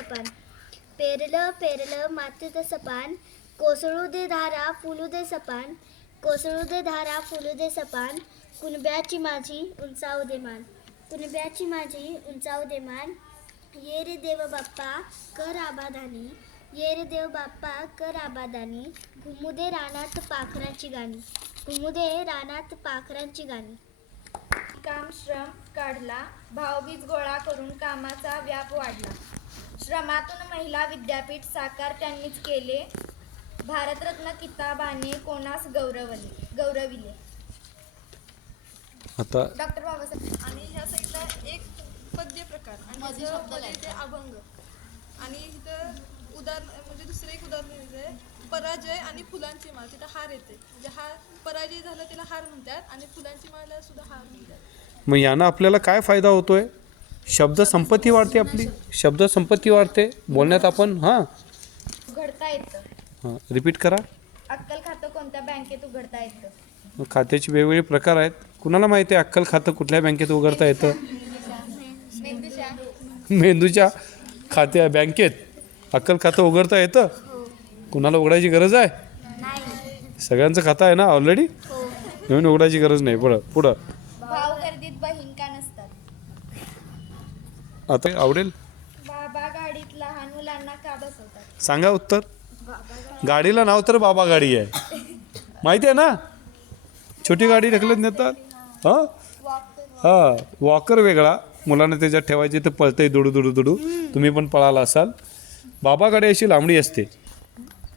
सपान. पेरलं पेरलं मातीचं सपान. कोसळू दे धारा फुलू दे सपान. कोसळू दे धारा फुलू दे सपान. कुणब्याची माझी उंचावू दे मान. कुणब्याची माझी उंचावू दे मान. ये रे देव बाप्पा कर आबादानी. ये रे देव बाप्पा कर आबादानी. घुमू दे रानात पाखरांची गाणी. घुमू दे रानात पाखरांची गाणी. काम श्रम काढला. भावबीज गोळा करून कामाचा व्याप वाढला. श्रमातून महिला विद्यापीठ साकार त्यांनीच केले. भारतरत्न किताबाने कोणास गौरवले गौरविले? आता डॉक्टर बाबासाहेब आणि ह्या साईडला एक पद्य प्रकार. आणि मध्ये ते अभंग. आणि इथं उदाहरण म्हणजे दुसरं एक उदाहरण आहे पराजय आणि फुलांची माळ. तिथं हार येते. म्हणजे हार पराजय झाला त्याला हार म्हणतात आणि फुलांची माळला सुद्धा हार म्हणतात. मग यानं आपल्याला काय फायदा होतोय? शब्द संपत्ती वाढते आपली. शब्द संपत्ती वाढते. बोलण्यात आपण हां. उघडता येतं. हां रिपीट करा. अक्कल खातं कोणत्या बँकेत उघडता येतं? खात्याचे वेगवेगळे प्रकार आहेत. कुणाला माहिती आहे अक्कल खातं कुठल्या बँकेत उघडता येतं? मेंदूच्या. मेंदूच्या खात्या बँकेत अक्कल खातं उघडता येतं? कुणाला उघडायची गरज आहे? सगळ्यांचं खातं आहे ना ऑलरेडी नवीन उघडायची गरज नाही. पुढं पुढं. भाव गर्दीत बहीण का नसतात. आता आवडेल? बाबा गाडीत लहान मुलांना का बसवतात? सांगा उत्तर. गाडीला नाव तर बाबा गाडी आहे. माहिती आहे ना? छोटी गाडी ढकलत नेतात. हां? हां वॉकर वेगळा. मुलांना त्याच्यात ठेवायची तर पळतंय दुडू दुडू दुडू. तुम्ही पण पळाला असाल. बाबा गाडी अशी लांबडी असते.